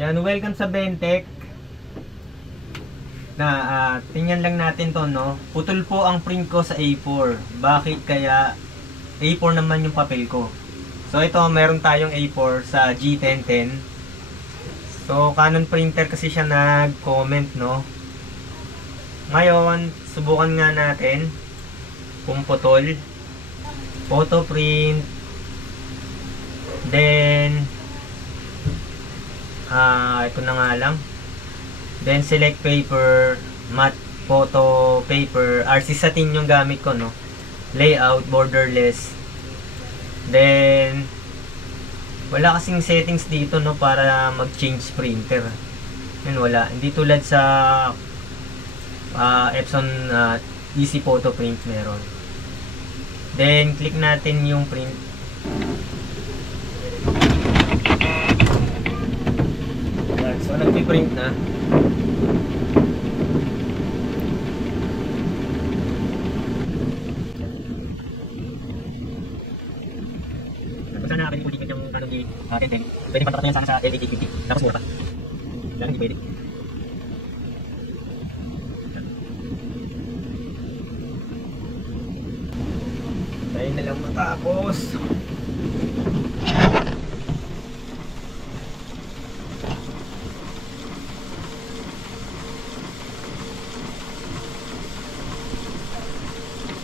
Yan, welcome sa Bentech. Tingnan lang natin to, no? Putol po ang print ko sa A4. Bakit kaya A4 naman yung papel ko? So ito, meron tayong A4 sa G1010. So Canon printer kasi siya nag-comment, no? Ngayon, subukan nga natin kung putol. Photo print. Then ito na nga lang. Then select paper, matte photo paper, RC satin yung gamit ko, no? Layout, borderless. Then wala kasing settings dito, no, para mag-change printer. Yan, wala. Hindi tulad sa Epson Easy Photo Print meron. Then click natin yung print. So nagpi-print na. Sana pwede ulitin yung Canon G1010. Pwede pagpatayan sana sa L850. Tapos mura pa. Lalo hindi pwede. Tayo na lang matapos.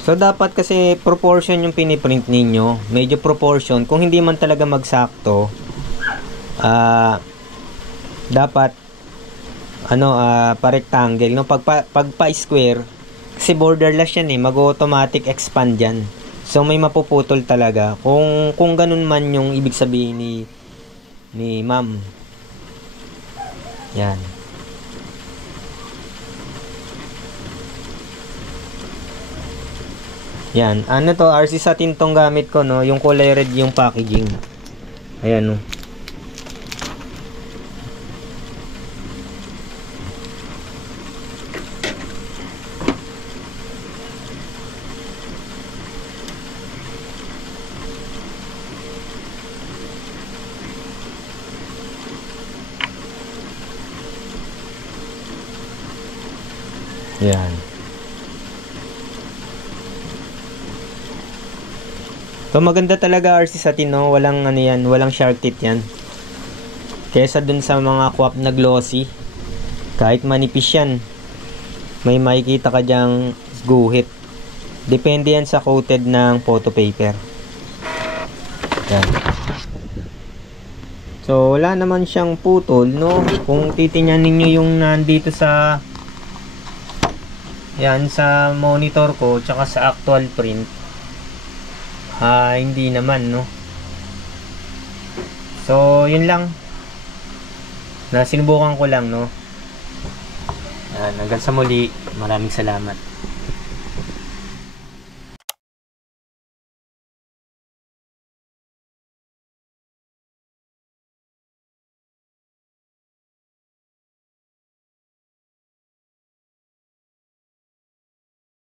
So dapat kasi proportion yung piniprint ninyo, medyo proportion. Kung hindi man talaga magsakto, dapat pa-rectangle, no? Pag pa-square, kasi borderless yan eh, mag-automatic expand yan. So may mapuputol talaga. Kung ganun man yung ibig sabihin ni ma'am. Yan. Yan, ano to, RC satin tong gamit ko, no, yung kulay red yung packaging. Ayan, no. Yan. So maganda talaga RC satin, no? Walang ano yan, walang shark teeth yan. Kesa dun sa mga kwap na glossy, kahit manipis yan, may makikita ka dyang guhit. Depende yan sa coated ng photo paper. Yan. So wala naman siyang putol, no? Kung titingnan ninyo yung nandito sa yan sa monitor ko tsaka sa actual print, hindi naman, no? So yun lang, sinubukan ko lang, no? Hanggang sa muli, maraming salamat.